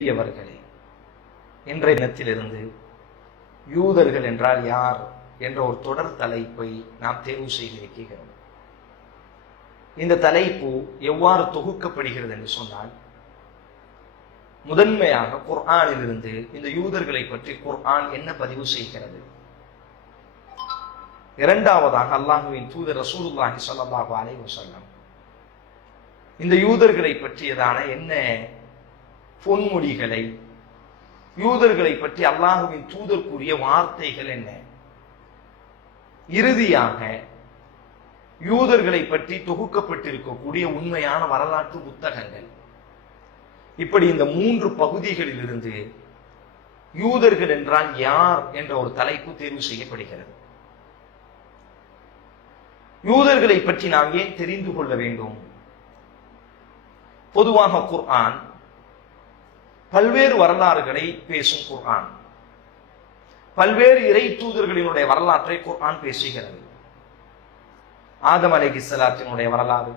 அவர்களே, இன்றைய தினத்திலிருந்து யூதர்கள் என்றால் யார் என்ற ஒரு தொடர் தலைப்பை நாம் தேர்வு செய்திருக்கிறோம். இந்த தலைப்பு எவ்வாறு தொகுக்கப்படுகிறது என்று சொன்னால், முதன்மையாக குர்ஆனிலிருந்து இந்த யூதர்களை பற்றி குர்ஆன் என்ன பதிவு செய்கிறது, இரண்டாவதாக அல்லாஹ்வின் தூதர் ரசூலுல்லாஹி ஸல்லல்லாஹு அலைஹி வஸல்லம் இந்த யூதர்களை பற்றியதான என்ன பொன்மொழிகளை, யூதர்களை பற்றி அல்லாஹ்வின் தூதர் கூறிய வார்த்தைகள் என்ன, இறுதியாக யூதர்களை பற்றி தொகுக்கப்பட்டிருக்கக்கூடிய உண்மையான வரலாற்று புத்தகங்கள். இப்படி இந்த 3 பகுதிகளிலிருந்து யூதர்கள் என்றால் யார் என்ற ஒரு தலைப்பு தேர்வு செய்யப்படுகிறது. யூதர்களை பற்றி நாம் ஏன் தெரிந்து கொள்ள வேண்டும்? பொதுவாக குர்ஆன் பல்வேறு வரலாறுகளை பேசும். குர்ஆன் பல்வேறு இறை தூதர்களினுடைய வரலாற்றை குர்ஆன் பேசுகிறது. ஆதம் அலைஹிஸ்ஸலாத்தினுடைய வரலாறு,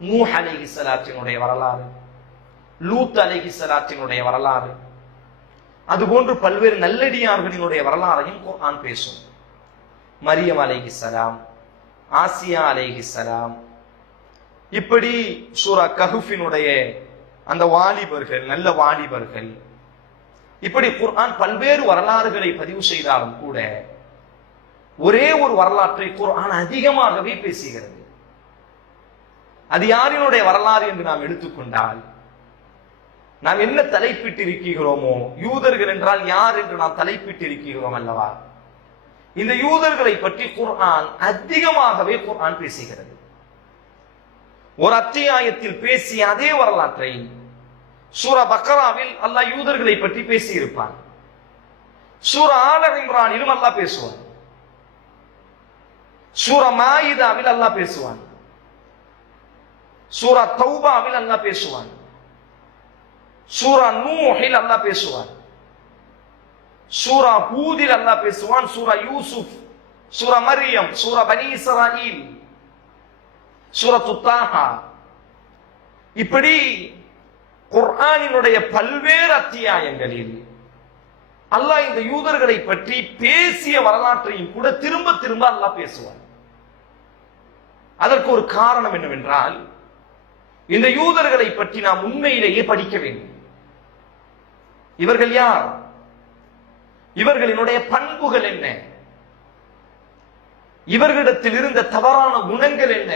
நூஹ் அலைஹிஸ்ஸலாத்தினுடைய வரலாறு, லூத் அலைஹிஸ்ஸலாத்தினுடைய வரலாறு, அதுபோன்று பல்வேறு நல்லடியார்களினுடைய வரலாறையும் குர்ஆன் பேசும். மரியம் அலைஹிஸ்ஸலாம், ஆசியா அலைஹிஸ்ஸலாம், இப்படி சூரா கஹ்ஃபினுடைய அந்த வாலிபர்கள், நல்ல வாலிபர்கள், இப்படி குர்ஆன் பல்வேறு வரலாறுகளை பதிவு செய்தாலும் கூட ஒரே ஒரு வரலாற்றை குர்ஆன் அதிகமாகவே பேசுகிறது. அது யாரினுடைய வரலாறு என்று நாம் எடுத்துக்கொண்டால், நாம் என்ன தலைப்பிட்டு இருக்கிறோமோ, யூதர்கள் என்றால் யார் என்று நாம் தலைப்பிட்டு இருக்கிறோம் அல்லவா, இந்த யூதர்களை பற்றி குர்ஆன் அதிகமாகவே குர்ஆன் பேசுகிறது. ஒரு அத்தியாயத்தில் பேசிய அதே வரலாற்றை சூரா பக்ராவில் அல்லாஹ் யூதர்களை பற்றி பேசி இருப்பான். சூரா ஆல இம்ரானிலும் அல்லாஹ் பேசுவான். சூரா மாயிதாவில் அல்லாஹ் பேசுவான். சூரா தௌபாவில் அல்லாஹ் பேசுவான். சூரா நூஹில் அல்லாஹ் பேசுவான். சூரா ஹூதில் அல்லாஹ் பேசுவான். சூரா யூசுப், சூரா மரியம், சூரா பனி இஸ்ராயீல், சூரத்து தாஹா, இப்படி குர்ஆனினுடைய பல்வேறு அத்தியாயங்களில் அல்லாஹ் இந்த யூதர்களை பற்றி பேசிய வரலாற்றையும் கூட திரும்ப திரும்ப அல்லாஹ் பேசுவார். அதற்கு ஒரு காரணம் என்னவென்றால், இந்த யூதர்களை பற்றி நாம் உண்மையிலேயே படிக்க வேண்டும். இவர்கள் யார்? இவர்களினுடைய பண்புகள் என்ன? இவர்களிடத்தில் இருந்த தவறான குணங்கள் என்ன?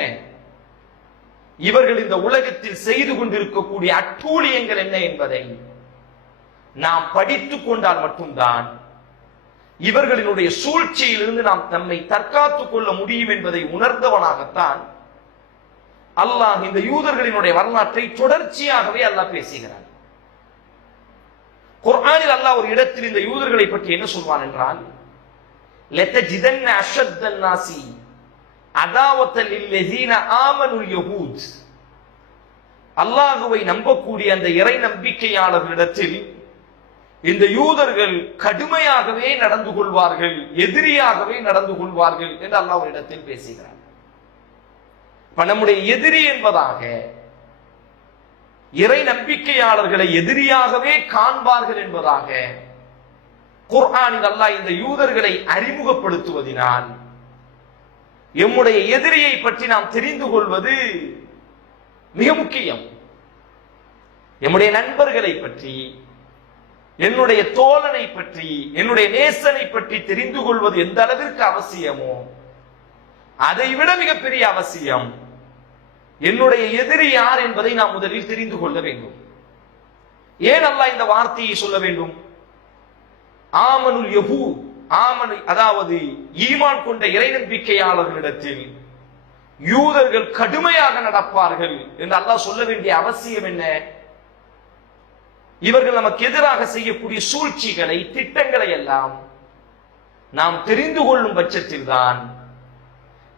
இவர்கள் இந்த உலகத்தில் செய்து கொண்டிருக்கக்கூடிய அட்டூழியங்கள் என்ன என்பதை நாம் படித்துக் கொண்டால் மட்டும்தான் இவர்களினுடைய சூழ்ச்சியிலிருந்து நாம் நம்மை தற்காத்துக் கொள்ள முடியும் என்பதை உணர்ந்தவனாகத்தான் அல்லாஹ் இந்த யூதர்களினுடைய வரலாற்றை தொடர்ச்சியாகவே அல்லாஹ் பேசுகிறார். குர்ஆனில் அல்லாஹ் ஒரு இடத்தில் இந்த யூதர்களை பற்றி என்ன சொல்வான் என்றால், லதஜிதன்ன அஷத்தன் நாசி அதாவத்தல் லில்லதீன ஆமனுல் யஹூத், அல்லாஹ்வை நம்பக்கூடிய அந்த இறை நம்பிக்கையாளர்களிடத்தில் இந்த யூதர்கள் கடுமையாகவே நடந்து கொள்வார்கள், எதிரியாகவே நடந்து கொள்வார்கள் என்று அல்லாஹ் ஒரு இடத்தில் பேசுகிறார். நம்முடைய எதிரி என்பதாக இறை நம்பிக்கையாளர்களை எதிரியாகவே காண்பார்கள் என்பதாக குர்ஆனில் அல்லாஹ் இந்த யூதர்களை அறிமுகப்படுத்துவதினால் எம்முடைய எதிரியை பற்றி நாம் தெரிந்து கொள்வது மிக முக்கியம். எம்முடைய நண்பர்களை பற்றி, என்னுடைய தோழனை பற்றி, என்னுடைய நேசனை பற்றி தெரிந்து கொள்வது எந்த அளவிற்கு அவசியமோ அதைவிட மிகப்பெரிய அவசியம் என்னுடைய எதிரி யார் என்பதை நாம் முதலில் தெரிந்து கொள்ள வேண்டும். ஏன் அல்லாஹ் இந்த வார்த்தையை சொல்ல வேண்டும்? ஆமனுல் யஹூத், ஆமனு அதாவது ஈமான் கொண்ட இறை நம்பிக்கையாளர்களிடத்தில் யூதர்கள் கடுமையாக நடப்பார்கள் என்று அல்லாஹ் சொல்ல வேண்டிய அவசியம் என்ன? இவர்கள் நமக்கு எதிராக செய்யக்கூடிய சூழ்ச்சிகளை, திட்டங்களை எல்லாம் நாம் தெரிந்து கொள்ளும் பட்சத்தில் தான்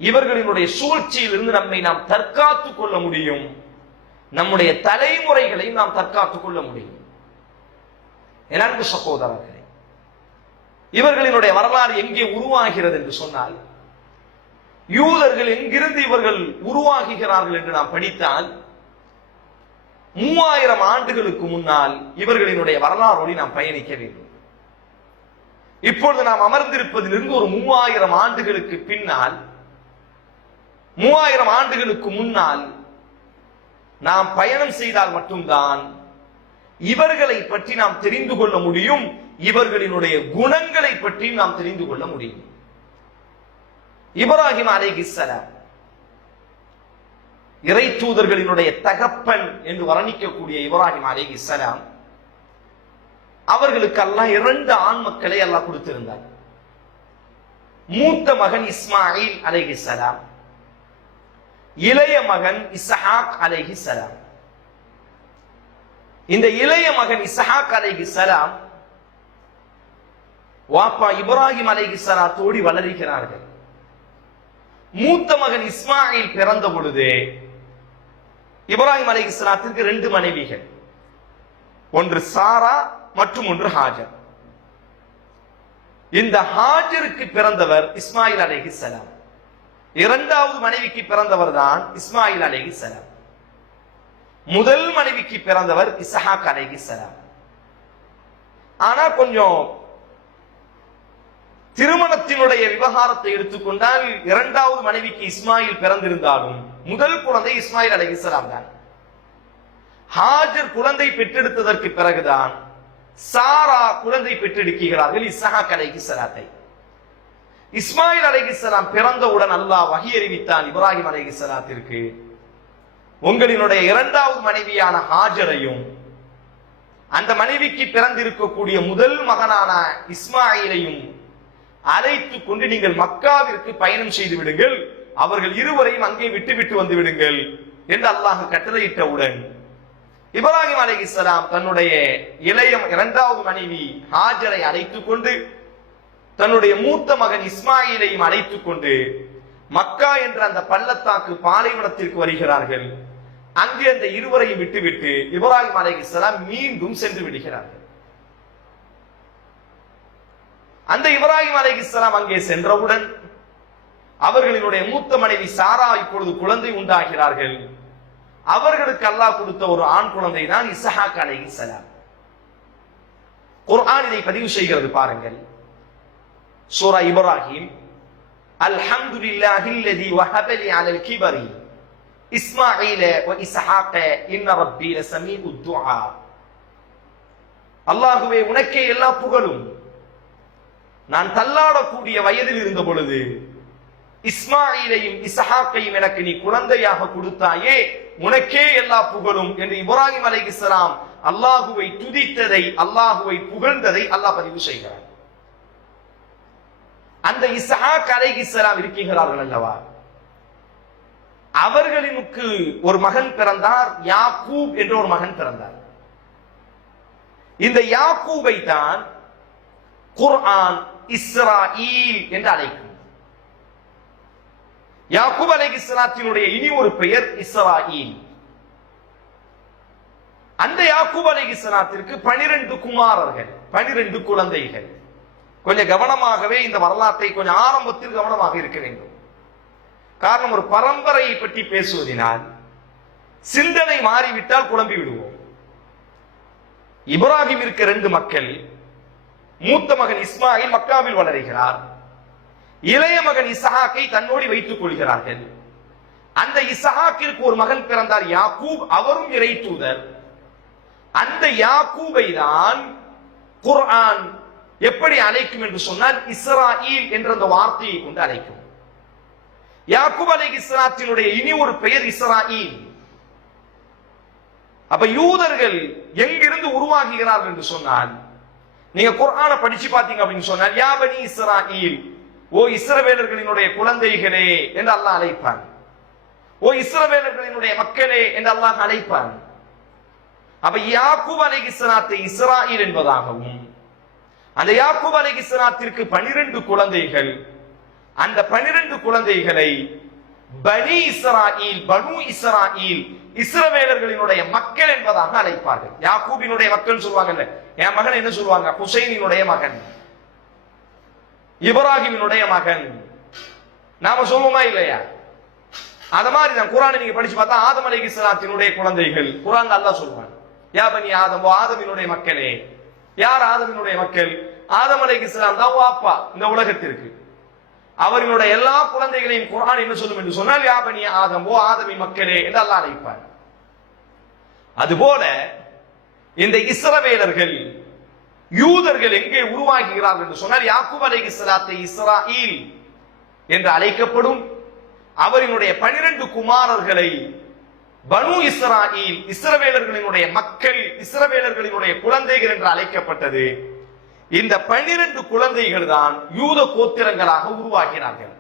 இவர்களினுடைய சூழ்ச்சியிலிருந்து நம்மை நாம் தற்காத்துக் கொள்ள முடியும், நம்முடைய தலைமுறைகளையும் நாம் தற்காத்துக் கொள்ள முடியும். என் அன்பு சகோதரர்களே, இவர்களினுடைய வரலாறு எங்கே உருவாகிறது என்று சொன்னால், யூதர்கள் எங்கிருந்து இவர்கள் உருவாகுகிறார்கள் என்று நாம் படித்தால் 3000 ஆண்டுகளுக்கு முன்னால் இவர்களினுடைய வரலாறோடு நாம் பயணிக்க வேண்டும். இப்பொழுது நாம் அமர்ந்திருப்பதிலிருந்து ஒரு 3000 ஆண்டுகளுக்கு பின்னால், 3000 ஆண்டுகளுக்கு முன்னால் நாம் பயணம் செய்தால் மட்டும்தான் இவர்களை பற்றி நாம் தெரிந்து கொள்ள முடியும். இவர்களினுடைய குணங்களை பற்றி நாம் தெரிந்து கொள்ள முடியும். இப்ராஹிம் அலைஹிஸ்ஸலாம் இறை தூதர்களினுடைய தகப்பன் என்று வர்ணிக்கக்கூடிய இப்ராஹிம் அலைஹிஸ்ஸலாம் அவர்களுக்கு அல்லாஹ் 2 ஆண் மக்களை அல்லாஹ் கொடுத்திருந்தார். மூத்த மகன் இஸ்மாயில் அலைஹிஸ்ஸலாம், இளைய மகன் இஸ்ஹாக் அலைஹிஸ்ஸலாம். இந்த இளைய மகன் இஸ்ஹாக் அலைஹிஸ்ஸலாம் வாப்பா இப்ராஹிம் அலைஹிஸ்ஸலாத்தோடு வளர்கிறார்கள். மூத்த மகன் இஸ்மாயில் பிறந்த பொழுது இப்ராஹிம் அலைஹிஸ்ஸலாத்திற்கு 2 மனைவிகள், ஒன்று சாரா மற்றும் ஒன்று ஹாஜர். இந்த ஹாஜருக்கு பிறந்தவர் இஸ்மாயில் அலைஹிஸ்ஸலாம். 2வது மனைவிக்கு பிறந்தவர் தான் இஸ்மாயில் அலைஹிஸ்ஸலாம். முதல் மனைவிக்கு பிறந்தவர் இஸ்ஹாக் அலைஹிஸ்ஸலாம். ஆனா கொஞ்சம் திருமணத்தினுடைய விவகாரத்தை எடுத்துக்கொண்டால் 2வது மனைவிக்கு இஸ்மாயில் பிறந்திருந்தாலும் முதல் குழந்தை இஸ்மாயில் அலைஹிஸ்ஸலாம் தான். ஹாஜர் குழந்தை பெற்றெடுத்ததற்கு பிறகுதான் சாரா குழந்தை பெற்றெடுக்கிறார்கள் இஸ்ஹாக் அலைஹிஸ்ஸலாத்தை. இஸ்மாயில் அலைஹிஸ்ஸலாம் பிறந்தவுடன் அல்லாஹ் வஹி அறிவித்தான் இப்ராஹிம் அலைஹிஸ்ஸலாத்திற்கு, உங்களினுடைய 2வது மனைவியான ஹாஜரையும் அந்த மனைவிக்கு பிறந்திருக்கக்கூடிய முதல் மகனான இஸ்மாயிலையும் அழைத்துக் கொண்டு நீங்கள் மக்காவிற்கு பயணம் செய்து விடுங்கள், அவர்கள் இருவரையும் அங்கே விட்டு வந்து விடுங்கள் என்று அல்லாஹ் கட்டளையிட்டவுடன் இப்ராஹிம் அலைஹிஸ்ஸலாம் தன்னுடைய இளைய 2வது மனைவி ஹாஜரை அழைத்துக் கொண்டு தன்னுடைய மூத்த மகன் இஸ்மாயிலையும் அழைத்துக் கொண்டு மக்கா என்ற அந்த பள்ளத்தாக்கு பாலைவனத்திற்கு வருகிறார்கள். அங்கே அந்த இருவரையும் விட்டுவிட்டு இப்ராஹிம் அலைஹிஸ்ஸலாம் மீண்டும் சென்று விடுகிறார்கள். அந்த இப்ராஹிம் அலைஹிஸ்ஸலாம் அங்கே சென்றவுடன் அவர்களினுடைய மூத்த மனைவி சாரா இப்பொழுது குழந்தை உண்டாகிறார்கள். அவர்களுக்கு அல்லாஹ் கொடுத்த ஒரு ஆண் குழந்தை தான் இஸ்ஹாக் அலைஹிஸ்ஸலாம். குர்ஆன் இதை பதிவு செய்கிறது பாருங்கள். சூரா இப்ராஹிம், அல்ஹம்துலில்லாஹில்லதி வஹபலி அலல் கிபரி இஸ்மாஈல வ இஸ்ஹாக இன்ன ரப்பி லஸமீஉத் துஆ. அல்லாஹ்வே உனக்கே எல்லா புகழும், நான் தள்ளாடக்கூடிய வயதில் இருந்த பொழுது இஸ்மாயிலையும் இஸ்ஹாக்கையும் எனக்கு நீ குழந்தையாக கொடுத்தாயே, உனக்கே எல்லா புகழும் என்று இப்ராஹிம் அலைஹிஸ்ஸலாம் அல்லாஹுவை துதித்ததை, அல்லாஹுவை புகழ்ந்ததை அல்லாஹ் பதிவு செய்கிறார். அந்த இஸ்ஹாக் அலைஹிஸ்ஸலாம் இருக்கிறார்கள் அல்லவா, அவர்களுக்கு ஒரு மகன் பிறந்தார், யாக்கூப் என்ற ஒரு மகன் பிறந்தார். இந்த யாக்கூபை தான் குர்ஆன் இஸ்ராயீல் என்று அழைக்கும். யாக்கூப் அலைஹிஸ்ஸலாத்தினுடைய இனி ஒரு பெயர் இஸ்ராயீல். அந்த யாக்கூப் அலைஹிஸ்ஸலாத்திற்கு 12 குமாரர்கள், 12 குழந்தைகள். கொஞ்சம் கவனமாகவே இந்த வரலாற்றை கொஞ்சம் ஆரம்பத்தில் கவனமாக இருக்க வேண்டும். காரணம், ஒரு பரம்பரையை பற்றி பேசுவதனால் சிந்தனை மாறிவிட்டால் குழம்பி விடுவோம். இப்ராஹிம் இருக்க 2 மக்கள், மூத்த மகன் இஸ்மாயில் மக்காவில் வளர்கிறார், இளைய மகன் இஸ்ஹாக்கை தன்னோடு வைத்துக் கொள்கிறார்கள். அந்த இஸ்ஹாக்கிற்கு ஒரு மகன் பிறந்தார் யாக்கூப், அவரும் இறை தூதர். அந்த யாக்கூபை தான் குர்ஆன் எப்படி அழைக்கும் என்று சொன்னால் இஸ்ராயீல் என்ற அந்த வார்த்தையை கொண்டு அழைக்கும். யாக்கூப் அலைஹிஸ்ஸலாத்தினுடைய இனி ஒரு பெயர் இஸ்ராயீல். அப்ப யூதர்கள் எங்கிருந்து உருவாகுகிறார்கள் என்று சொன்னால், நீங்க குர்ஆனை படிச்சு பாத்தீங்க அப்படின்னு சொன்னால் யா பனி இஸ்ராயீல், ஓ இஸ்ரவேலர்களினுடைய குழந்தைகளே என்று அல்லாஹ் அழைப்பான். ஓ இஸ்ரவேலர்களினுடைய மக்களே என்று அல்லாஹ் அழைப்பான். அப்ப யாக்கூப் அலைஹிஸ்ஸலாத்தை இஸ்ராயீல் என்பதாகவும், அந்த யாக்கூப் அலைஹிஸ்ஸலாத்திற்கு 12 குழந்தைகள், அந்த 12 குழந்தைகளை பனி இஸ்ராயீல், பனு இஸ்ராயீல், இஸ்ரவேலர்களினுடைய மக்கள் என்பதாக அழைப்பார்கள். யாக்கூபினுடைய மக்கள் சொல்லுவாங்கல்ல, என் மகன் என்ன சொல்லுவாங்க, ஹுசைனினுடைய மகன், இப்ராஹிமினுடைய மகன். நாம சொல்லுவோமா இல்லையா? அத மாதிரி தான் குர்ஆனை நீங்க படிச்சு பார்த்தா ஆதம் அலைஹிஸ்ஸலாத்தினுடைய குழந்தைகள் குர்ஆன்ல அல்லாஹ் சொல்றான், யா பனி ஆதம், ஆதமினுடைய மக்களே. யார் ஆதமினுடைய மக்கள்? ஆதம் அலைஹிஸ்ஸலாம் தான் வாப்பா இந்த உலகத்திற்கு. அவர்களுடைய எல்லா குழந்தைகளையும் குர்ஆன் என்ன சொல்லும் என்று சொன்னால், யா பனி ஆதம், ஓ ஆதமின் மக்களே என்று அல்லாஹ் அழைப்பார். அதுபோல இந்த இஸ்ரவேலர்கள் யூதர்கள் எங்கே உருவாகிறார்கள் என்று சொன்னால், யாக்கூப் அலைஹிஸ்ஸலாத்தை இஸ்ராயீல் என்று அழைக்கப்படும். அவரினுடைய 12 குமாரர்களை பனு இஸ்ராயீல், இஸ்ரவேலர்களினுடைய மக்கள், இஸ்ரவேலர்களினுடைய குழந்தைகள் என்று அழைக்கப்பட்டது. இந்த 12 குழந்தைகள் தான் யூத கோத்திரங்களாக உருவாகினார்கள்.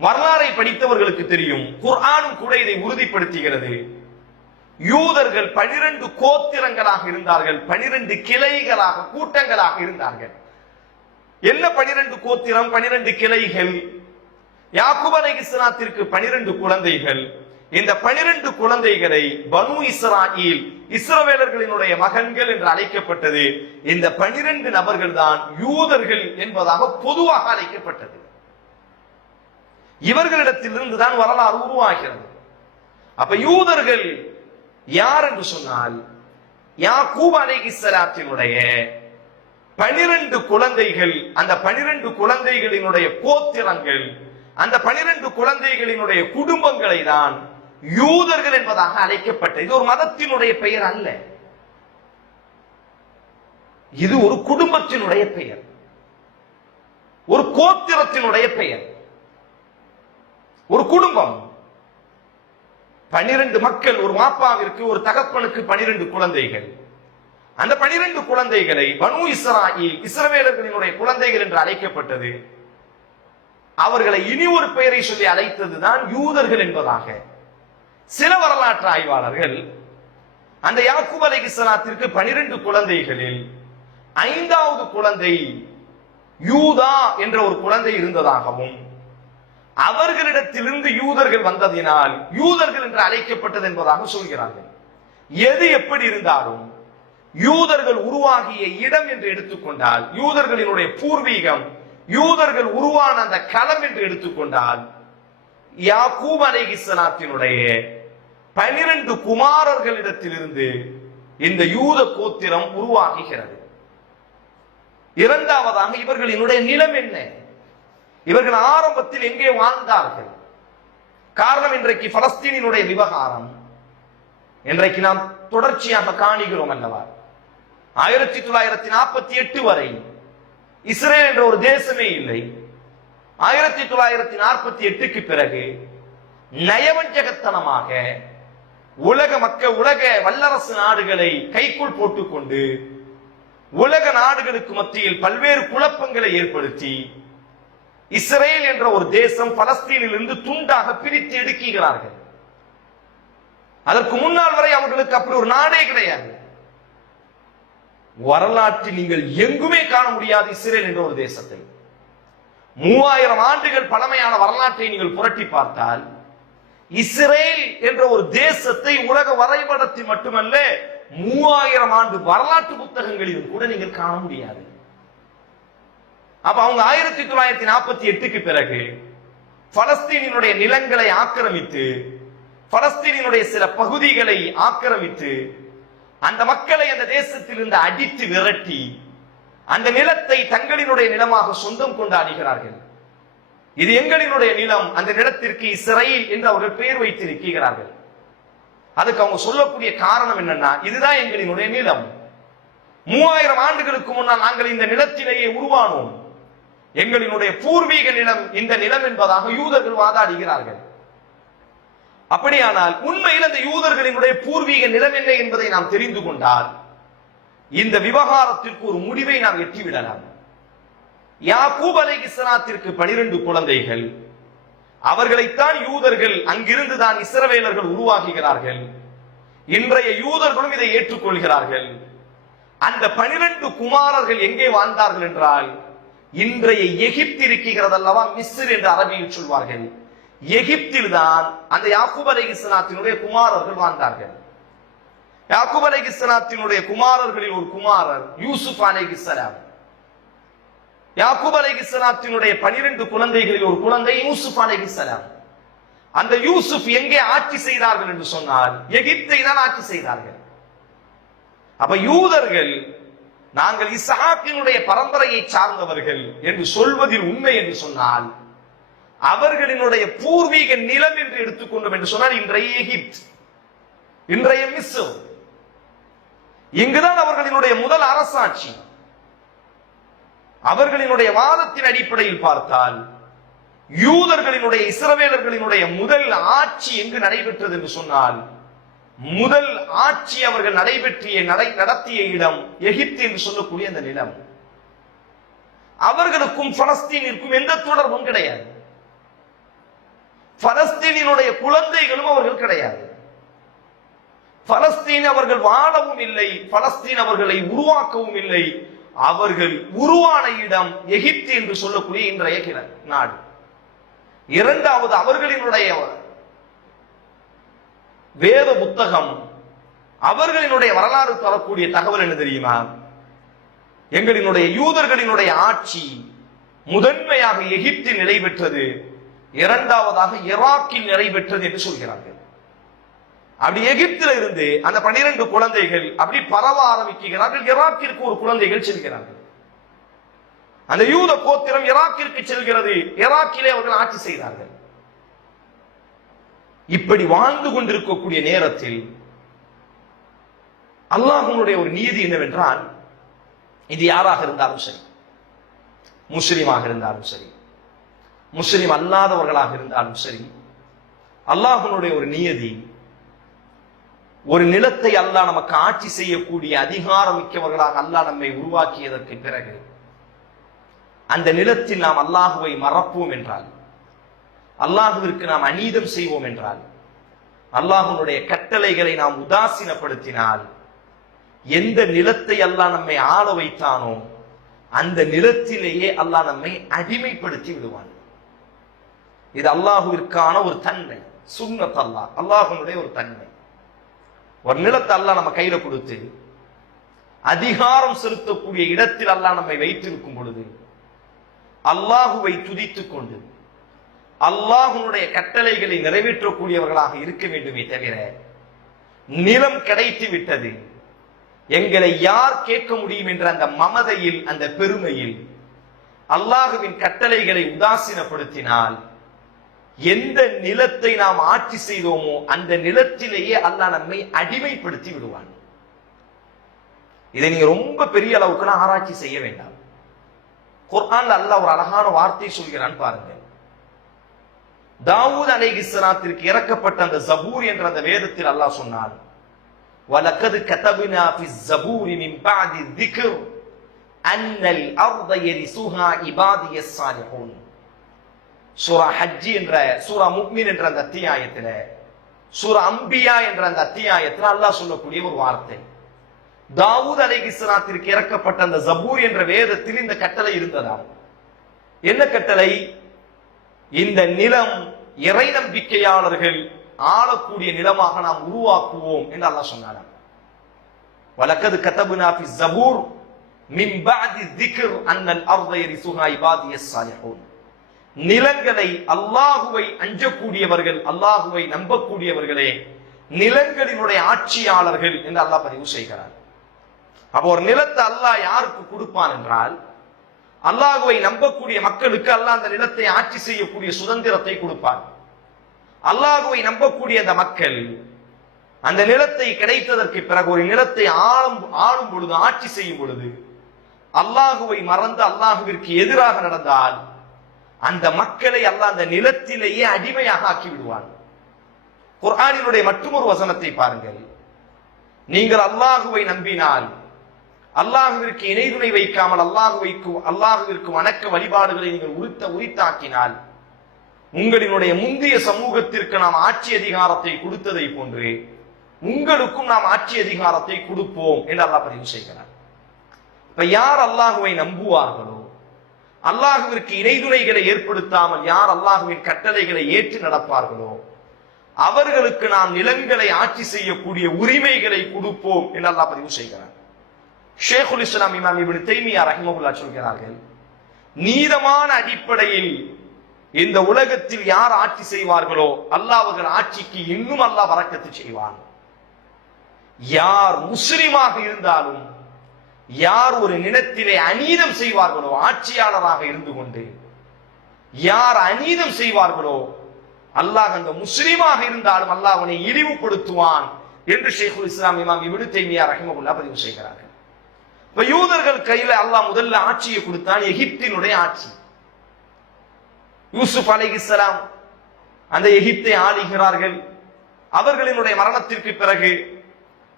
வரலாறை படித்தவர்களுக்கு தெரியும், குர்ஆனும் கூட இதை உறுதிப்படுத்துகிறது. யூதர்கள் 12 கோத்திரங்களாக இருந்தார்கள், 12 கிளைகளாக, கூட்டங்களாக இருந்தார்கள். என்ன 12 கோத்திரம், 12 கிளைகள்? யாக்கூப் அலைஹிஸ்ஸலாத்திற்கு 12 குழந்தைகள். இந்த 12 குழந்தைகளை பனு இஸ்ராயீல், இஸ்ரவேலர்களினுடைய மகன்கள் என்று அழைக்கப்பட்டது. இந்த 12 நபர்கள் தான் யூதர்கள் என்பதாக பொதுவாக அழைக்கப்பட்டது. இவர்களிடத்திலிருந்து தான் வரலாறு உருவாகிறது. அப்ப யூதர்கள் யார் என்று சொன்னால், யாக்கூப் அலைஹிஸ்ஸலாத்தினுடைய 12 குழந்தைகள், அந்த 12 குழந்தைகளினுடைய கோத்திரங்கள், அந்த 12 குழந்தைகளினுடைய குடும்பங்களை தான் யூதர்கள் என்பதாக அழைக்கப்பட்ட. இது ஒரு மதத்தினுடைய பெயர் அல்ல, இது ஒரு குடும்பத்தினுடைய பெயர், ஒரு கோத்திரத்தினுடைய பெயர். ஒரு குடும்பம், 12 மக்கள், ஒரு மாப்பாவிற்கு, ஒரு தகப்பனுக்கு 12 குழந்தைகள். அந்த 12 குழந்தைகளை பனு இஸ்ராயீல், இஸ்ரவேலர்களினுடைய குழந்தைகள் என்று அழைக்கப்பட்டது. அவர்களை இனி ஒரு பெயரை சொல்லி அழைத்ததுதான் யூதர்கள் என்பதாக. சில வரலாற்று ஆய்வாளர்கள் அந்த யாக்கூப் அலைஹிஸ்ஸலாத்திற்கு 12 குழந்தைகளில் 5வது குழந்தை யூதா என்ற ஒரு குழந்தை இருந்ததாகவும், அவர்களிடத்திலிருந்து யூதர்கள் வந்ததினால் யூதர்கள் என்று அழைக்கப்பட்டது என்பதாக சொல்கிறார்கள். எது எப்படி இருந்தாலும் யூதர்கள் உருவாகிய இடம் என்று எடுத்துக்கொண்டால், யூதர்களினுடைய பூர்வீகம், யூதர்கள் உருவான அந்த களம் என்று எடுத்துக்கொண்டால், யாக்கூப் அலைஹிஸ்ஸலாத்தினுடைய 12 குமாரர்களிடத்திலிருந்து இந்த யூத கோத்திரம் உருவாகுகிறது. இரண்டாவதாக இவர்களினுடைய நிலம் என்ன? இவர்கள் ஆரம்பத்தில் எங்கே வாழ்ந்தார்கள்? காரணம், இன்றைக்கு பலஸ்தீனினுடைய விவகாரம் இன்றைக்கு நாம் தொடர்ச்சியாக காணுகிறோம் அல்லவா? 1948 வரை இஸ்ரேல் என்ற ஒரு தேசமே இல்லை. 1948க்கு பிறகு நயவஞ்சகத்தனமாக உலக மக்கள், உலக வல்லரசு நாடுகளை கைக்குள் போட்டுக்கொண்டு உலக நாடுகளுக்கு மத்தியில் பல்வேறு குழப்பங்களை ஏற்படுத்தி இஸ்ரேல் என்ற ஒரு தேசம் பலஸ்தீனில் இருந்து துண்டாக பிரித்து எடுக்கிறார்கள். அதற்கு முன்னால் வரை அவர்களுக்கு அப்படி ஒரு நாடே கிடையாது. வரலாற்றில் நீங்கள் எங்குமே காண முடியாது இஸ்ரேல் என்ற ஒரு தேசத்தை. 3000 ஆண்டுகள் பழமையான வரலாற்றை நீங்கள் புரட்டி பார்த்தால், இஸ்ரேல் என்ற ஒரு தேசத்தை உலக வரைபடத்தில் மட்டுமல்ல 3000 ஆண்டு வரலாற்று புத்தகங்களிலும் கூட நீங்கள் காண முடியாது. அப்ப அவங்க 1948க்கு பிறகு பலஸ்தீனினுடைய நிலங்களை ஆக்கிரமித்து, பலஸ்தீனினுடைய சில பகுதிகளை ஆக்கிரமித்து, அந்த மக்களை அந்த தேசத்தில் இருந்து அடித்து விரட்டி அந்த நிலத்தை தங்களினுடைய நிலமாக சொந்தம் கொண்டாடுகிறார்கள். இது எங்களினுடைய நிலம், அந்த நிலத்திற்கு இஸ்ரேல் என்று அவர்கள் பெயர் வைத்திருக்கிறார்கள். அதுக்கு அவங்க சொல்லக்கூடிய காரணம் என்னன்னா, இதுதான் எங்களினுடைய நிலம், 3000 ஆண்டுகளுக்கு முன்னால் நாங்கள் இந்த நிலத்திலேயே உருவானோம், எங்களினுடைய பூர்வீக நிலம் இந்த நிலம் என்பதாக யூதர்கள் வாதாடுகிறார்கள். அப்படியானால் உண்மையில் அந்த யூதர்களினுடைய பூர்வீக நிலம் என்ன என்பதை நாம் தெரிந்து கொண்டால் இந்த விவகாரத்திற்கு ஒரு முடிவை நாம் எட்டிவிடலாம். யாக்கூப் அலைஹிஸ்ஸலாத்திற்கு 12 குழந்தைகள், அவர்களைத்தான் யூதர்கள், அங்கிருந்து தான் இஸ்ரவேலர்கள் உருவாகுகிறார்கள். இன்றைய யூதர்களும் இதை ஏற்றுக்கொள்கிறார்கள். அந்த 12 குமாரர்கள் எங்கே வாழ்ந்தார்கள் என்றால், இன்றைய எகிப்து இருக்கிறது அல்லவா, மிஸ்ர் என்று அரபியில் சொல்வார்கள், எகிப்தில் தான் அந்த யாக்கூப் அலைஹிஸ்ஸலாத்தினுடைய குமாரர்கள் வாழ்ந்தார்கள். யாக்கூப் அலைஹிஸ்ஸலாத்தினுடைய குமாரர்களில் ஒரு குமாரர் யூசுப் அலைஹிஸ்ஸலாம். யாக்கூப் அலைஹிஸ்ஸலாத்தினுடைய 12 குழந்தைகளில் ஒரு குழந்தை யூசுப் அலைஹிஸ்ஸலாம். அந்த யூசுப் எங்கே ஆட்சி செய்தார்கள் என்று சொன்னால் எகிப்தை தான் ஆட்சி செய்தார்கள். அப்ப யூதர்கள் நாங்கள் இஸ்ஹாக்கினுடைய பரம்பரையை சார்ந்தவர்கள் என்று சொல்வதில் உண்மை என்று சொன்னால் அவர்களினுடைய பூர்வீக நிலம் என்று எடுத்துக்கொண்டோம் என்று சொன்னால் இன்றைய எகிப்து, இன்றைய மிஸ்ர், இங்குதான் அவர்களினுடைய முதல் அரசாட்சி. அவர்களினுடைய வாதத்தின் அடிப்படையில் பார்த்தால் யூதர்களினுடைய இஸ்ரவேலர்களினுடைய முதல் ஆட்சி எங்கு நடைபெற்றது என்று சொன்னால் முதல் ஆட்சி அவர்கள் நடத்திய இடம் எகிப்து என்று சொல்லக்கூடிய அந்த நிலம். அவர்களுக்கும் பலஸ்தீனிற்கும் எந்த தொடர்பும் கிடையாது. பலஸ்தீனினுடைய குழந்தைகளும் அவர்கள் கிடையாது. பலஸ்தீன் அவர்கள் வாழவும் இல்லை, பலஸ்தீன் அவர்களை உருவாக்கவும் இல்லை. அவர்கள் உருவான இடம் எகிப்து என்று சொல்லக்கூடிய இன்றைய நாடு. இரண்டாவது, அவர்களினுடைய வேத புத்தகம் அவர்களினுடைய வரலாறு தரக்கூடிய தகவல் என்ன தெரியுமா? எங்களினுடைய யூதர்களினுடைய ஆட்சி முதன்மையாக எகிப்தில் நடைபெற்றது, இரண்டாவதாக ஈராக்கில் நடைபெற்றது என்று சொல்கிறார்கள். அப்படி எகிப்தில இருந்து அந்த 12 குழந்தைகள் அப்படி பரவ ஆரம்பிக்கிறார்கள். ஈராக்கிற்கு ஒரு குழந்தைகள் செல்கிறார்கள். அந்த யூத கோத்திரம் ஈராக்கிற்கு செல்கிறது. ஈராக்கிலே அவர்கள் ஆட்சி செய்தார்கள். இப்படி வாழ்ந்து கொண்டிருக்கக்கூடிய நேரத்தில் அல்லாஹ்வுடைய ஒரு நீதி என்னவென்றால், இது யாராக இருந்தாலும் சரி, முஸ்லிமாக இருந்தாலும் சரி, முஸ்லிம் அல்லாதவர்களாக இருந்தாலும் சரி, அல்லாஹ்வுடைய ஒரு நியதி, ஒரு நிலத்தை அல்லாஹ் நமக்கு ஆட்சி செய்யக்கூடிய அதிகாரம் மிக்கவர்களாக அல்லாஹ் நம்மை உருவாக்கியதற்கு பிறகு அந்த நிலத்தில் நாம் அல்லாஹுவை மறப்போம் என்றால், அல்லாஹுவிற்கு நாம் அநீதம் செய்வோம் என்றால், அல்லாஹ்வுடைய கட்டளைகளை நாம் உதாசீனப்படுத்தினால், எந்த நிலத்தை அல்லாஹ் நம்மை ஆள வைத்தானோ அந்த நிலத்திலேயே அல்லாஹ் நம்மை அடிமைப்படுத்தி விடுவான். இது அல்லாஹுவிற்கான ஒரு தன்மை, சுன்னத் அல்லாஹ், அல்லாஹ்வுடைய ஒரு தன்மை. ஒரு நிலத்தை அல்லாஹ் நம்ம கையில கொடுத்து அதிகாரம் செலுத்தக்கூடிய இடத்தில் அல்லாஹ் நம்மை வைத்திருக்கும் பொழுது அல்லாஹுவை துதித்துக் கொண்டு அல்லாஹ்வுடைய கட்டளைகளை நிறைவேற்றக்கூடியவர்களாக இருக்க வேண்டுமே தவிர, நிலம் கிடைத்து விட்டது, எங்களை யார் கேட்க முடியும் என்ற அந்த மமதையில், அந்த பெருமையில் அல்லாஹுவின் கட்டளைகளை உதாசீனப்படுத்தினால், எந்த நிலத்தை நாம் ஆட்சி செய்தோமோ அந்த நிலத்திலேயே அல்லாஹ் நம்மை அடிமைப்படுத்தி விடுவான். இதை நீங்க ரொம்ப பெரிய அளவுக்கு ஆராய்ச்சி செய்ய வேண்டாம். குர்ஆன்ல அல்லாஹ் ஒரு அழகான வார்த்தை சொல்கிறான் பாருங்க. தாவூத் அலைஹிஸ்ஸலாத்திற்கு இறக்கப்பட்ட அந்த ஜபூர் என்ற அந்த வேதத்தில் அல்லாஹ் சொன்னான், வலக்கத் கதப்னா ஃபிஸ் ஜபூரி மின் பஅதி ذிக்ர் அன்னல் அர்த யரிசுஹா இபாதியஸ் ஸாலிஹூன். சூரா ஹஜ் என்ற, சூரா முஃமின் என்ற அந்த அத்தியாயத்துல, சூரா அம்பியா என்ற அந்த அத்தியாயத்துல அல்லாஹ் சொல்லக்கூடிய ஒரு வார்த்தை. தாவூத் அலைஹிஸ்ஸலாத்திற்கு இறக்கப்பட்ட அந்த ஜபூர் என்ற வேதத்தில் இந்த கட்டளை இருந்ததாம். என்ன கட்டளை? இந்த நிலம் இறை நம்பிக்கையாளர்கள் ஆளக்கூடிய நிலமாக நாம் உருவாக்குவோம் என்று அல்லாஹ் சொன்னாராம். வலக்கத் கதப்னா ஃபிஸ் ஜபூர் மின் பஅதி ذிக்ர் அன்னல் அர்த யரிசுஹா இபாதியஸ் ஸாலிஹூன். நிலங்களை அல்லாஹுவை அஞ்சக்கூடியவர்கள், அல்லாஹுவை நம்பக்கூடியவர்களே நிலங்களினுடைய ஆட்சியாளர்கள் என்று அல்லாஹ் பதிவு செய்கிறார். அப்போ ஒரு நிலத்தை அல்லாஹ் யாருக்கு கொடுப்பான் என்றால், அல்லாஹுவை நம்பக்கூடிய மக்களுக்கு அல்லாஹ் அந்த நிலத்தை ஆட்சி செய்யக்கூடிய சுதந்திரத்தை கொடுப்பான். அல்லாஹுவை நம்பக்கூடிய அந்த மக்கள் அந்த நிலத்தை கிடைத்ததற்கு பிறகு ஒரு நிலத்தை ஆளும் பொழுது, ஆட்சி செய்யும் பொழுது அல்லாஹுவை மறந்து அல்லாஹுவிற்கு எதிராக நடந்தால் அந்த மக்களை அல்லாஹ் அந்த நிலத்திலேயே அடிமையாக ஆக்கி விடுவான். குர்ஆனினுடைய மற்றொரு வசனத்தை பாருங்கள். நீங்கள் அல்லாஹுவை நம்பினால், அல்லாஹுவிற்கு இணைதுணை வைக்காமல் அல்லாஹுவிற்கு வணக்க வழிபாடுகளை நீங்கள் உரித்தாக்கினால், உங்களினுடைய முந்தைய சமூகத்திற்கு நாம் ஆட்சி அதிகாரத்தை கொடுத்ததை போன்று உங்களுக்கும் நாம் ஆட்சி அதிகாரத்தை கொடுப்போம் என்று அல்லாஹ் பதிவு செய்கிறார். இப்ப யார் அல்லாஹுவை நம்புவார்களோ, அல்லாஹுவிற்கு இணைதுணைகளை ஏற்படுத்தாமல் யார் அல்லாஹுவின் கட்டளைகளை ஏற்று நடப்பார்களோ அவர்களுக்கு நாம் நிலங்களை ஆட்சி செய்யக்கூடிய உரிமைகளை கொடுப்போம் என்று அல்லாஹ் பதிவு செய்கிறார். ஷேகுல் இஸ்லாம் இமாம் இப்னு தைமியா ரஹிமஹுல்லாஹ் சொல்கிறார்கள், நீதமான அடிப்படையில் இந்த உலகத்தில் யார் ஆட்சி செய்வார்களோ அல்லாஹ் அவர்கள் ஆட்சிக்கு இன்னும் அல்லாஹ் பரக்கத்து செய்வான். யார் முஸ்லிமாக இருந்தாலும் யார் ஒரு நிலத்திலே அநீதம் செய்வார்களோ, ஆட்சியாளராக இருந்து கொண்டு யார் அநீதம் செய்வார்களோ அல்லாஹ் அந்த முஸ்லிமாக இருந்தாலும் அல்லாஹ் அவனை இழிவுபடுத்துவான் என்று ஷேகுல் இஸ்லாம் இமாம் இப்னு தைமியா ரஹிமஹுல்லாஹ் பதிவு செய்கிறார்கள். இப்ப யூதர்கள் கையில அல்லாஹ் முதல்ல ஆட்சியை கொடுத்தான், எகிப்தினுடைய ஆட்சி. யூசுப் அலைஹிஸ்ஸலாம் அந்த எகிப்தை ஆளுகிறார்கள். அவர்களினுடைய மரணத்திற்கு பிறகு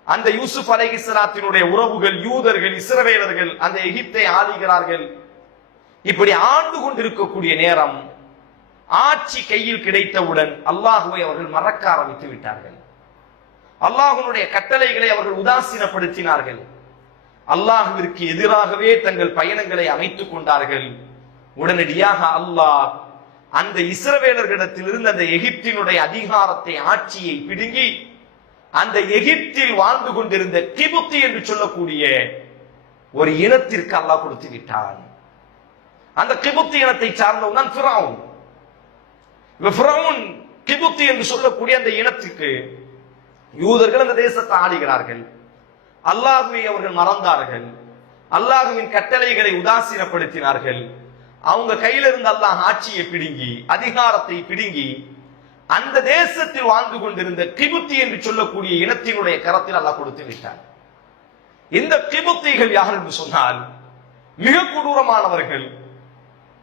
அந்த யூசுப் அலைஹிஸ்ஸலாத்தினுடைய உறவுகள் யூதர்கள் இஸ்ரவேலர்கள் அந்த எகிப்தை ஆளுகிறார்கள். இப்படி ஆண்டு கொண்டிருக்கக்கூடிய நேரம் ஆட்சி கையில் கிடைத்தவுடன் அல்லாஹுவை அவர்கள் மறக்க ஆரம்பித்து விட்டார்கள். அல்லாஹ்வுடைய கட்டளைகளை அவர்கள் உதாசீனப்படுத்தினார்கள். அல்லாஹ்விற்கு எதிராகவே தங்கள் பயணங்களை அமைத்துக் கொண்டார்கள். உடனடியாக அல்லாஹ் அந்த இஸ்ரவேலர்களிடத்திலிருந்து அந்த எகிப்தினுடைய அதிகாரத்தை ஆட்சியை பிடுங்கி அந்த எகிப்தில் வாழ்ந்து கொண்டிருந்த கிபுத்தி என்று சொல்லக்கூடிய ஒரு இனத்திற்கு அல்லாஹ் கொடுத்து விட்டான். அந்த கிபுத்தி இனத்தை சார்ந்தவன் தான் ஃபிரௌன். ஃபிரௌன் கிபுத்தி என்று சொல்லக்கூடிய அந்த இனத்துக்கு யூதர்கள் அந்த தேசத்தை ஆளுகிறார்கள். அல்லாஹ்வை அவர்கள் மறந்தார்கள். அல்லாஹ்வின் கட்டளைகளை உதாசீனப்படுத்தினார்கள். அவங்க கையில இருந்து அல்லாஹ் ஆட்சியை பிடுங்கி அதிகாரத்தை பிடுங்கி அந்த தேசத்தில் வாழ்ந்து கொண்டிருந்த கிபுத்தி என்று சொல்லக்கூடிய இனத்தினுடைய கரத்தில் அல்லாஹ் கொடுத்து விட்டார். இந்த கிபுத்திகள் யார் என்று சொன்னால் மிக கொடூரமானவர்கள்.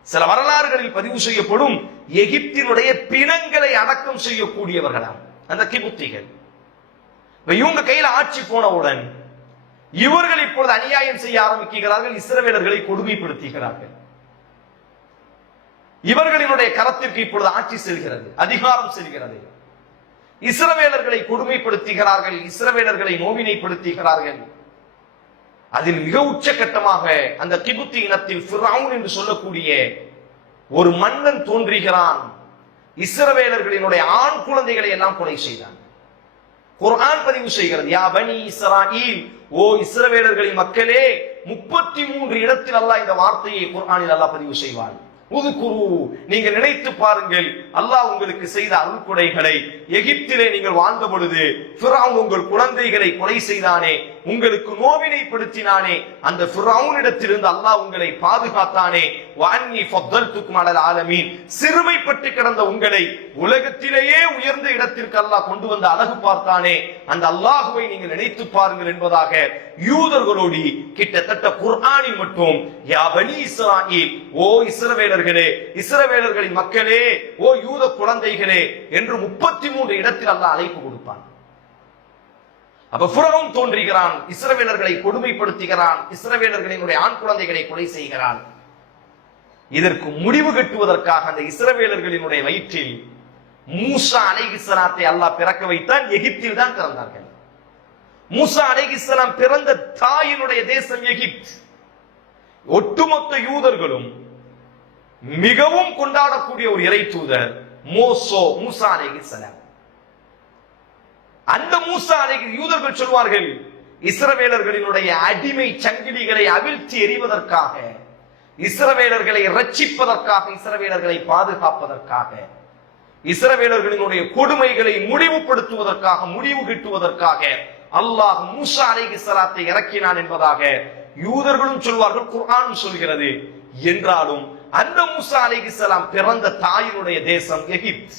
சில வரலாறுகளில் பதிவு செய்யப்படும் எகிப்தினுடைய பிணங்களை அடக்கம் செய்யக்கூடியவர்களாம் அந்த கிபுத்திகள். இவங்க கையில ஆட்சி போனவுடன் இவர்கள் இப்பொழுது அநியாயம் செய்ய ஆரம்பிக்கிறார்கள். இஸ்ரவேலர்களை கொடுமைப்படுத்துகிறார்கள். இவர்களினுடைய கரத்திற்கு இப்பொழுது ஆட்சி செல்கிறது, அதிகாரம் செல்கிறது. இஸ்ரவேலர்களை கொடுமைப்படுத்துகிறார்கள், இஸ்ரவேலர்களை நோவினைப்படுத்துகிறார்கள். அதில் மிக உச்சகட்டமாக அந்த கிபுத்தி இனத்தில் ஃபிரௌன் என்று சொல்லக்கூடிய ஒரு மன்னன் தோன்றுகிறான். இஸ்ரவேலர்களினுடைய ஆண் குழந்தைகளை எல்லாம் கொலை செய்தான். குர்ஆன் பதிவு செய்கிறது, யா பனி இஸ்ராயீல், ஓ இஸ்ரவேலர்களின் மக்களே. 33 இடத்தில் அல்லாஹ் இந்த வார்த்தையை குர்ஆனில் அல்லாஹ் பதிவு செய்வான். உதுகுரு, நீங்கள் நினைத்து பாருங்கள் அல்லாஹ் உங்களுக்கு செய்த அருள்கொடைகளை. எகிப்திலே நீங்கள் வாழ்ந்த பொழுது ஃபிரௌன் உங்கள் குழந்தைகளை கொலை செய்தானே, உங்களுக்கு நோவினைப்படுத்தினானே, அந்த ஃபிரௌனிடத்திலிருந்து அல்லாஹ் உங்களை பாதுகாத்தானே. வஅன்னி ஃபضلتكم على العالمين, சிறுமைப்பட்டு கிடந்த உங்களை உலகத்திலேயே உயர்ந்த இடத்திற்கு அல்லாஹ் கொண்டு வந்த அழகு பார்த்தானே, அந்த அல்லாஹ்வை நீங்கள் நினைத்து பாருங்கள் என்பதாக யூதர்களோடு கிட்டத்தட்ட குர்ஆனில் மட்டும் யா பனி இஸ்ராயீல், ஓ இஸ்ரவேலர்களே, இஸ்ரவேலர்களின் மக்களே, ஓ யூத குழந்தைகளே என்று 33 இடத்தில் அல்லாஹ் அழைப்பு கொடுப்பான். அப்ப ஃபிரௌன் தோன்றுகிறான், இஸ்ரவேலர்களை கொடுமைப்படுத்துகிறான், இஸ்ரவேலர்களினுடைய ஆண் குழந்தைகளை கொலை செய்கிறான். இதற்கு முடிவு கட்டுவதற்காக அந்த இஸ்ரவேலர்களினுடைய வயிற்றில் மூசா அலைஹிஸ்ஸலாத்தை அல்லாஹ் பிறக்க வைத்தான். எகிப்தில் தான் பிறந்தார்கள். மூசா அலைஹிஸ்ஸலாம் பிறந்த தாயினுடைய தேசம் எகிப்து. ஒட்டுமொத்த யூதர்களும் மிகவும் கொண்டாடக்கூடிய ஒரு இறை தூதர் மூசா அலைஹிஸ்ஸலாம். அந்த மூசா யூதர்கள் சொல்வார்கள், இஸ்ரவேலர்களினுடைய அடிமை சங்கிலிகளை அவிழ்த்தி எறிவதற்காக, இஸ்ரவேலர்களை ரட்சிப்பதற்காக, இஸ்ரவேலர்களை பாதுகாப்பதற்காக, இஸ்ரவேலர்களினுடைய கொடுமைகளை முடிவுபடுத்துவதற்காக, முடிவு கிட்டுவதற்காக அல்லாஹ் மூசா அலைஹிஸ்ஸலாத்தை இறக்கினான் என்பதாக யூதர்களும் சொல்வார்கள், குர்ஆனும் சொல்கிறது. என்றாலும் அந்த மூசா அலைஹிஸ்ஸலாம் பிறந்த தாயினுடைய தேசம் எகிப்து,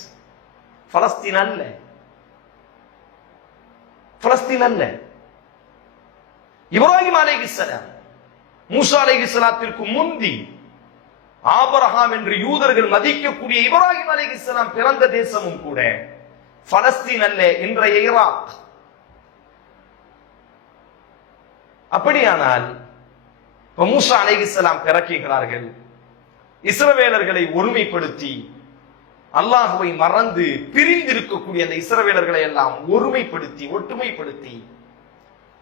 பலஸ்தீன் அல்ல. பலஸ்தீன் அல்ல. இப்ராஹிம் அலைஹிஸ்ஸலாம் மூசா அலைஹிஸ்ஸலாத்திற்கு முந்தி ஆபிரகாம் என்று யூதர்கள் மதிக்கக்கூடிய இப்ராஹிம் அலைஹிஸ்ஸலாம் பிறந்த தேசமும் கூட பலஸ்தீன் அல்ல, இன்றைய ஈராக். அப்படியானால் மூசா அலைஹிஸ்ஸலாம் பிறக்கிறார்கள். இஸ்ரவேலர்களை ஒருமைப்படுத்தி அல்லாஹுவை மறந்து பிரிந்திருக்கக்கூடிய அந்த இஸ்ரவேலர்களை எல்லாம் ஒருமைப்படுத்தி ஒற்றுமைப்படுத்தி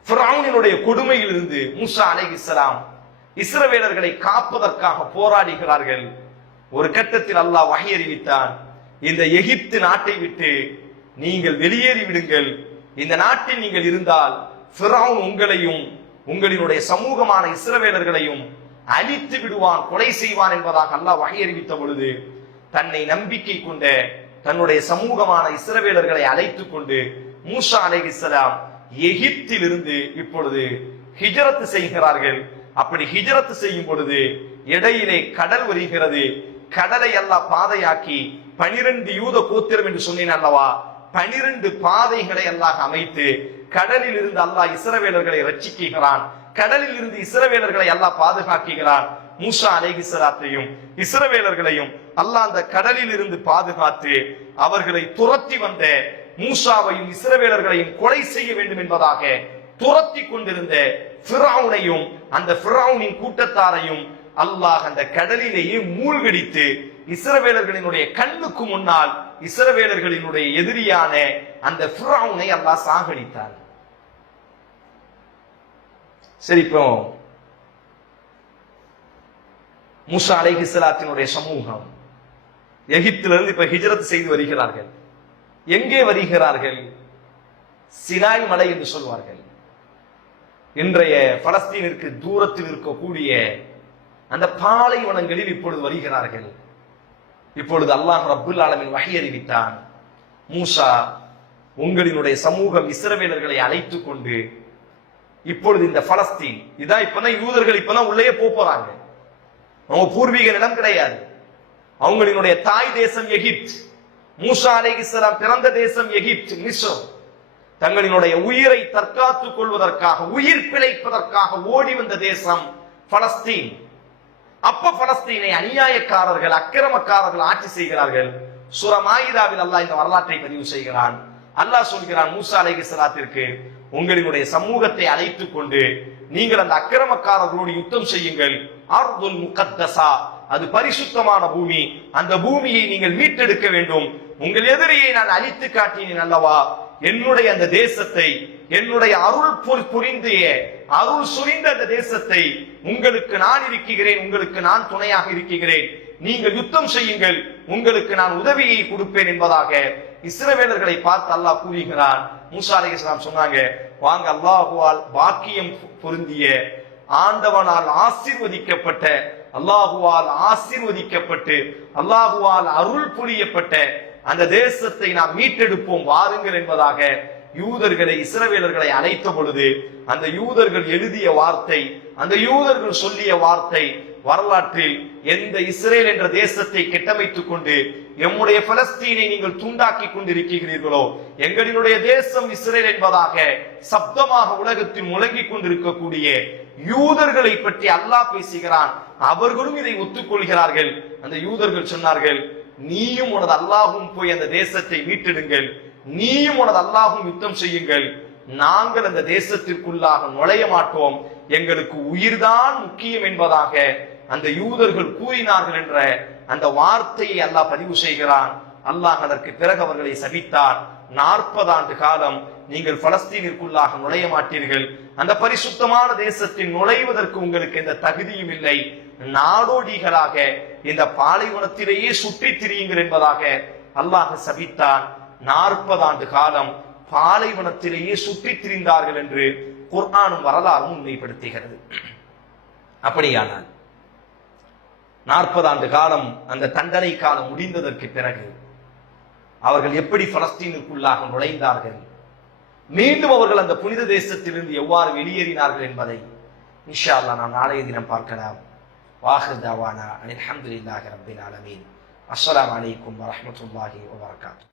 ஃபிரௌனினுடைய கொடுமையில் இருந்து மூசா அலைஹிஸ்ஸலாம் இஸ்ரவேலர்களை காப்பதற்காக போராடுகிறார்கள். ஒரு கட்டத்தில் அல்லாஹ் வஹி அறிவித்தான், இந்த எகிப்து நாட்டை விட்டு நீங்கள் வெளியேறி விடுங்கள். இந்த நாட்டில் நீங்கள் இருந்தால் ஃபிரௌன் உங்களையும் உங்களினுடைய சமூகமான இஸ்ரவேலர்களையும் அழித்து விடுவான், கொலை செய்வான் என்பதாக அல்லாஹ் வஹி அறிவித்த பொழுது தன்னை நம்பிக்கை கொண்ட தன்னுடைய சமூகமான இஸ்ரவேலர்களை அழைத்துக் கொண்டு மூசா அலைஹிஸ்ஸலாம் எகிப்திலிருந்து இப்பொழுது ஹிஜ்ரத் செய்கிறார்கள். அப்படி ஹிஜ்ரத் செய்யும் பொழுது இடையிலே கடல் வருகிறது. கடலை அல்லாஹ் பாதையாக்கி 12 யூத கோத்திரம் என்று சொன்னேன் அல்லவா, 12 பாதைகளை அல்லாஹ் அமைத்து கடலில் இருந்து அல்லாஹ் இஸ்ரவேலர்களை ரட்சிக்கிறான். கடலில் இருந்து இஸ்ரவேலர்களை அல்லாஹ் பாதுகாக்கிறான். மூசா அலைஹிஸ்ஸலாத்தையும் இஸ்ரவேலர்களையும் அல்லாஹ் அந்த கடலில் இருந்து பாதுகாத்து அவர்களை துரத்தி வந்த மூசாவையும் இஸ்ரவேலர்களையும் கொலை செய்ய வேண்டும் என்பதாக துரத்தி கொண்டிருந்த ஃபிரௌனையும் அந்த ஃபிரௌனின் கூட்டத்தாரையும் அல்லாஹ் அந்த கடலிலேயே மூழ்கடித்து இஸ்ரவேலர்களினுடைய கண்ணுக்கு முன்னால் இஸ்ரவேலர்களினுடைய எதிரியான அந்த ஃபிரௌனை அல்லாஹ் சாகடித்தார். சரி, இப்போ மூசா அலைஹிஸ்ஸலாத்தினுடைய சமூகம் எகிப்திலிருந்து இப்ப ஹிஜ்ரத் செய்து வருகிறார்கள். எங்கே வருகிறார்கள்? சினாய் மலை என்று சொல்வார்கள். இன்றைய பலஸ்தீனிற்கு தூரத்தில் இருக்கக்கூடிய அந்த பாலைவனங்களில் இப்பொழுது வருகிறார்கள். இப்பொழுது அல்லாஹ் ரப்புல் ஆலமீன் வஹி அறிவித்தான், மூசா உங்களினுடைய சமூகம் இஸ்ரவேலர்களை அழைத்துக் கொண்டு இப்பொழுது இந்த பலஸ்தீன் இதான் இப்பதான் யூதர்கள் இப்பதான் உள்ளே போறாங்க. அவங்க பூர்வீக நிலம் கிடையாது. அவங்களினுடைய தாய் தேசம் எகிப்த். மூசா அலைஹிஸ்ஸலாம் பிறந்த தேசம் எகிப்த், மிஸ்ர். தங்களினுடைய உயிரை தற்காத்துக் கொள்வதற்காக, உயிர் பிழைப்பதற்காக ஓடி வந்த தேசம் பலஸ்தீன். அப்ப பலஸ்தீனை அநியாயக்காரர்கள், அக்கிரமக்காரர்கள் ஆட்சி செய்கிறார்கள். சூரா மாயிதாவில் அல்லாஹ் இந்த வரலாற்றை பதிவு செய்கிறான். அல்லாஹ் சொல்கிறான் மூசா அலைஹிஸ்ஸலாத்திற்கு, உங்களினுடைய சமூகத்தை அழைத்துக் கொண்டு நீங்கள் அந்த அக்கிரமக்காரர்களோடு யுத்தம் செய்யுங்கள். அர்துல் முகத்தஸா, அது பரிசுத்தமான பூமி. அந்த பூமியை நீங்கள் மீட்டெடுக்க வேண்டும். உங்கள் எதிரியை நான் அழித்து காட்டினேன் அல்லவா, என்னுடைய அந்த தேசத்தை, என்னுடைய அருள் புரிந்திய அருள் சுரிந்த அந்த தேசத்தை உங்களுக்கு நான் இருக்கிறேன், உங்களுக்கு நான் துணையாக இருக்கிறேன், நீங்கள் யுத்தம் செய்யுங்கள், உங்களுக்கு நான் உதவியை கொடுப்பேன் என்பதாக இஸ்ரவேலர்களை பார்த்து அல்லாஹ் கூறுகிறான். மூசா அலைஹிஸ்ஸலாம் சொன்னாங்க, வாங்க அல்லாஹுவால் பாக்கியம் பொருந்திய, ஆண்டவனால் ஆசீர்வதிக்கப்பட்ட, அல்லாஹுவால் ஆசீர்வதிக்கப்பட்டு அல்லாஹுவால் அருள் புரியப்பட்ட அந்த தேசத்தை நாம் மீட்டெடுப்போம், வாருங்கள் என்பதாக யூதர்களை, இஸ்ரவேலர்களை அழைத்த பொழுது அந்த யூதர்கள் எழுதிய வார்த்தை, அந்த யூதர்கள் சொல்லிய வார்த்தை வரலாற்றில், எந்த இஸ்ரேல் என்ற தேசத்தை கட்டமைத்துக் கொண்டு எம்முடைய பலஸ்தீனை நீங்கள் துண்டாக்கி கொண்டிருக்கிறீர்களோ, எங்களினுடைய தேசம் இஸ்ரேல் என்பதாக சப்தமாக உலகத்தில் முழங்கிக் கொண்டிருக்கக்கூடிய யூதர்களை பற்றி அல்லாஹ் பேசுகிறான். அவர்களும் இதை ஒத்துக்கொள்கிறார்கள். அந்த யூதர்கள் சொன்னார்கள், நீயும் உனது அல்லாஹும் போய் அந்த தேசத்தை மீட்டெடுங்கள், நீயும் உனது அல்லாஹும் யுத்தம் செய்யுங்கள், நாங்கள் அந்த தேசத்திற்குள்ளாக நுழைய மாட்டோம், எங்களுக்கு உயிர்தான் முக்கியம் என்பதாக அந்த யூதர்கள் கூறினார்கள் என்ற அந்த வார்த்தையை அல்லாஹ் பதிவு செய்கிறான். அல்லாஹ் அதற்கு பிறகு அவர்களை சபித்தார். 40 ஆண்டு காலம் நீங்கள் பலஸ்தீனிற்குள்ளாக நுழைய மாட்டீர்கள், அந்த பரிசுத்தமான தேசத்தில் நுழைவதற்கு உங்களுக்கு எந்த தகுதியும் இல்லை, நாடோடிகளாக இந்த பாலைவனத்திலேயே சுற்றி திரியுங்கள் என்பதாக அல்லாஹ் சபித்தான். 40 ஆண்டு காலம் பாலைவனத்திலேயே சுற்றி திரிந்தார்கள் என்று குர்ஆனும் வரலாறும் உண்மைப்படுத்துகிறது. அப்படியானால் 40 ஆண்டு காலம் அந்த தண்டனை காலம் முடிந்ததற்கு பிறகு அவர்கள் எப்படி பலஸ்தீனுக்குள்ளாக நுழைந்தார்கள், மீண்டும் அவர்கள் அந்த புனித தேசத்திலிருந்து எவ்வாறு வெளியேறினார்கள் என்பதை இன்ஷா அல்லாஹ் நாம் நாளைய தினம் பார்க்கலாம். வாஹிர் தவானா அல்ஹம்துலில்லாஹி ரப்பில் ஆலமீன். அஸ்ஸலாமு அலைக்கும் வரஹ்மத்துல்லாஹி வபரகாத்துஹு.